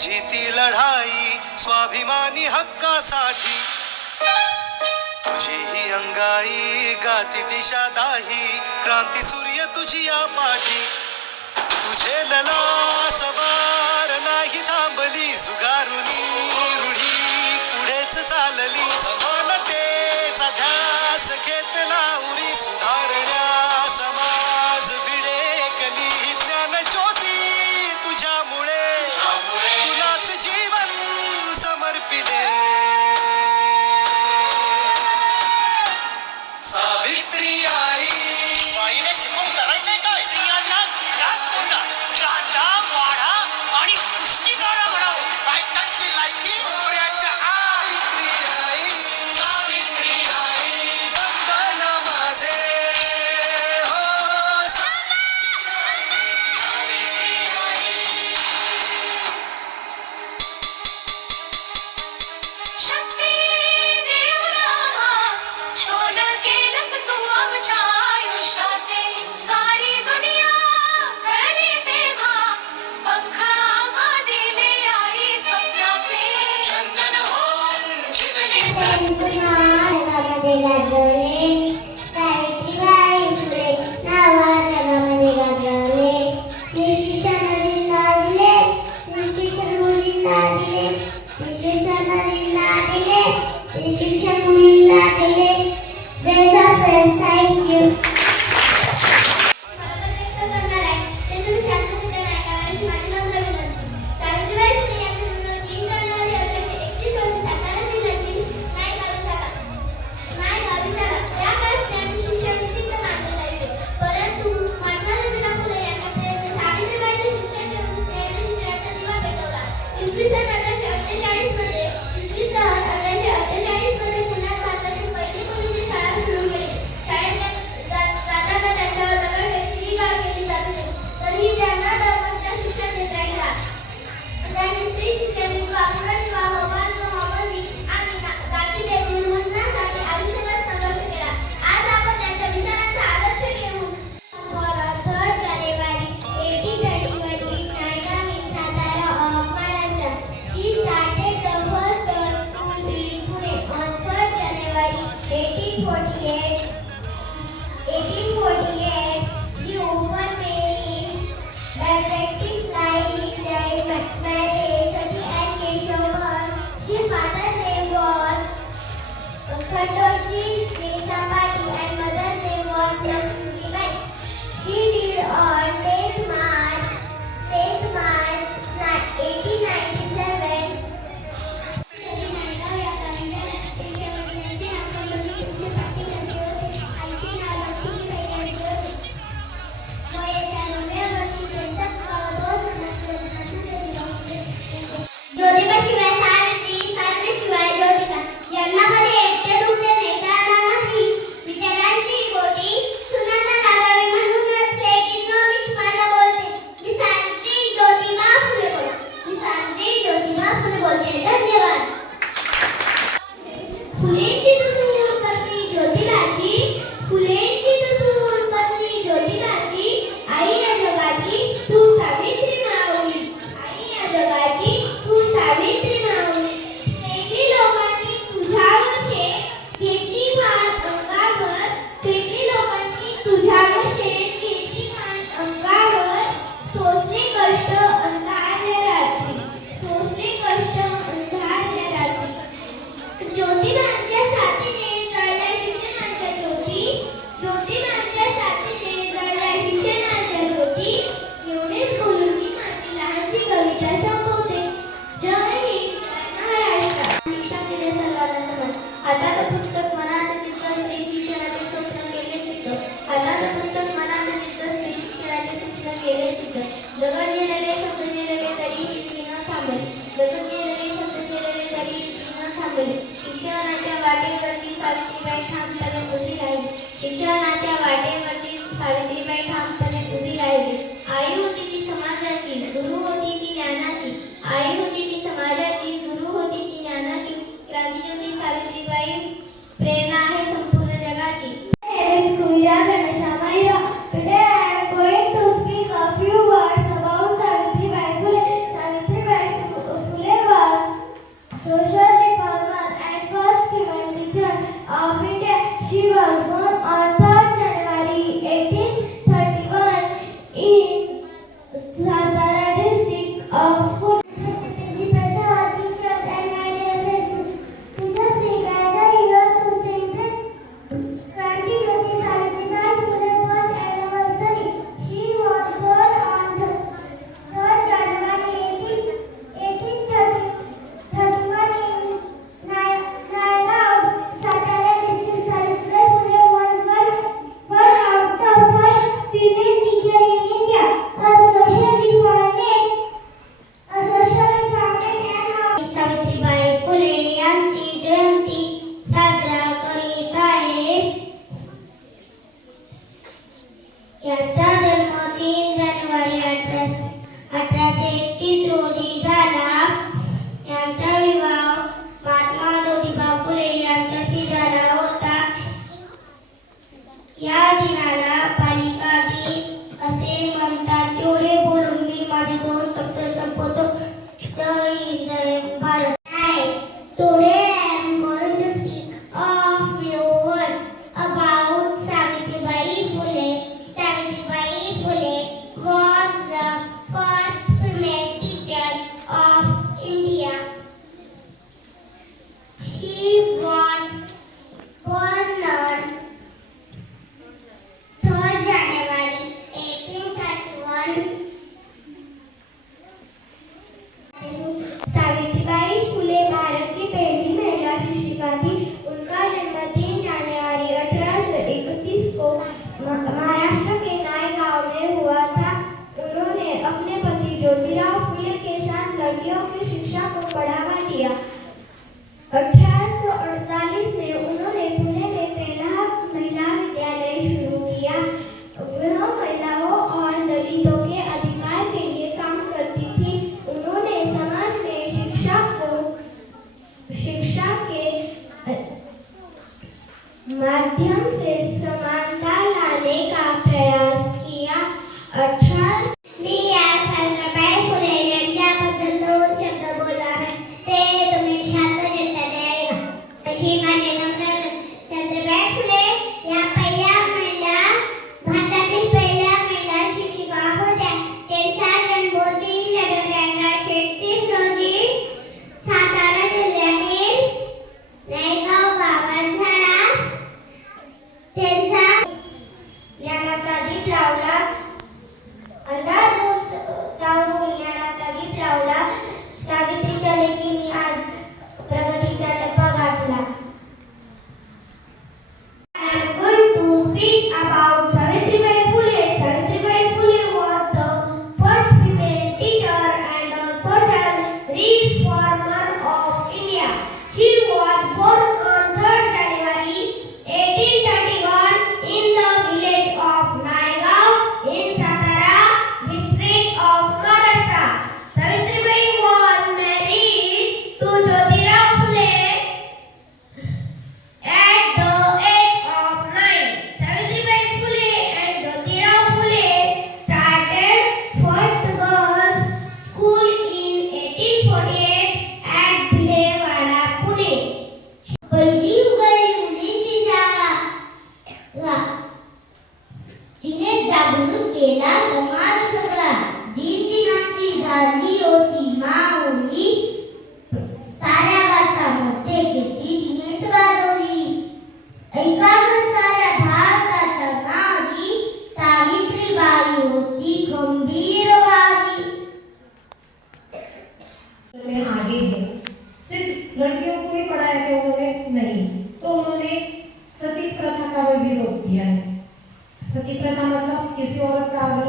तुझी ती लढाई स्वाभिमानी हक्कासाठी, तुझी ही अंगाई गाती दिशा दाही, क्रांती सूर्य तुझी या पाठी. तुझे लला सवार नाही थांबली, झुगारुनी रूढी पुढेच चालली. समानतेचा ध्यास घेतला उरी, सुधारण्या समाज भिडेकली. ज्ञान ज्योती तुझ्यामुळे तुलाच जीवन समर्पिले. सावित्री आई, बाईने शिकवून करायचंय काय? स्त्रियांना घरात कोंडा, कांदा वाढा आणि पुष्टिकारा म्हणावं. बायकांची लायकी नोकऱ्याच्या आत. सावित्री आई, वंदन माझे हो. शक्ती देऊया सोनं केलंस तू आमच्या आयुष्याचे. सारी दुनिया कळली तेव्हा पंख आम्हा दिले आई स्वप्नाचे. चंदन होऊन शिजली जगामध्ये गाजवले सावित्रीबाई फुले नावा जगामध्ये गाजवले. निशिक्षण मुलींना दिले, निशिक्षण मुलींना दिले, निशिक्षण मुलींना दिले, निशिक्षण मुलींना दिले. थँक्यू. शिक्षणाच्या वाटेवरती सावित्रीबाई ठामपणे उभी राहिली. शिक्षणाच्या वाटेवरती सावित्रीबाई ठामपणे उभी राहिली. आई होती ती समाजाची, गुरु होती ती ज्ञानाची. आई होती ती समाजाची, गुरु होती ती ज्ञानाची. क्रांतिज्योती सावित्रीबाई प्रेरणा आहे संपूर्ण जगाची. Today I am going to speak a few words about Savitribai Phule. Savitribai माध्यम से समानता लाने का प्रयास किया. 18 मी या सावित्रीबाई फुले यांच्याबद्दल 2 शब्द बोलणार आहे. ते तुम्ही शांत चित्ताने ऐका. अशी माझे नाव सावित्रीबाई फुले या पहिल्या महिला, भारतातील पहिल्या महिला शिक्षिका होत्या. त्यांचा जन्म 3 नोव्हेंबर 1831 रोजी सातारा जिल्ह्यातील नायगाव गावात झाला. त्यांचा ज्ञानाचा दीप लावला. अंधाधुंद सावरून ज्ञानाचा दीप लावला. सावित्रीच्या लेकींनी आज प्रगतीचा टप्पा गाठला. I am going to speak about Savitribai Phule. Savitribai Phule was the first female teacher and a social reformer of India. She was born on 3rd January 1831 in the village of Naigaon in Satara district of Maharashtra. Savitribai was married to Jyotirao Phule at the age of 9. Savitribai Phule and Jyotirao Phule started first girls school in 1848 at Bhilewada, Pune. पहिली उघडली मुलींची शाळा. तिने जागृत केला समाज सगळा. दिनदिनाची झाली होती माऊली. साऱ्या भारतामध्ये कीर्ती तिनेच गाजवली. ऐका ग साऱ्या भारताच्या नारी, सावित्रीबाई होती खंबीरवादी. में आगे है. सिर्फ लड़कियों को ही पढ़ाया कि उन्होंने नहीं, तो उन्होंने सती प्रथा का भी विरोध किया है. सती प्रथा मतलब किसी औरत का अगर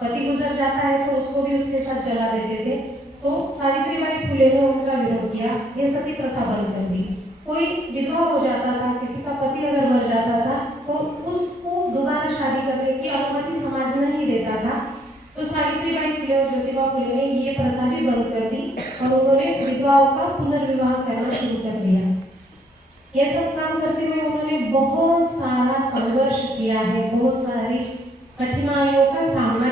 पति गुजर जाता है तो उसको भी उसके साथ जला देते थे. तो सावित्रीबाई फुले ने उनका विरोध किया. ये सती प्रथा बंद कर दी. कोई विधवा हो जाता था, किसी का पति अगर मर जाता था तो उसको दोबारा शादी करने की अनुमति समाज नहीं देता था. तो सावित्रीबाई फुले और ज्योतिबा फुले ने ये प्रथा भी बंद कर दी और उन्होंने विधवाओं का पुनर्विवाह करना शुरू कर दिया. ये सब काम करते हुए उन्होंने बहुत सारा संघर्ष किया है, बहुत सारी कठिनाइयों का सामना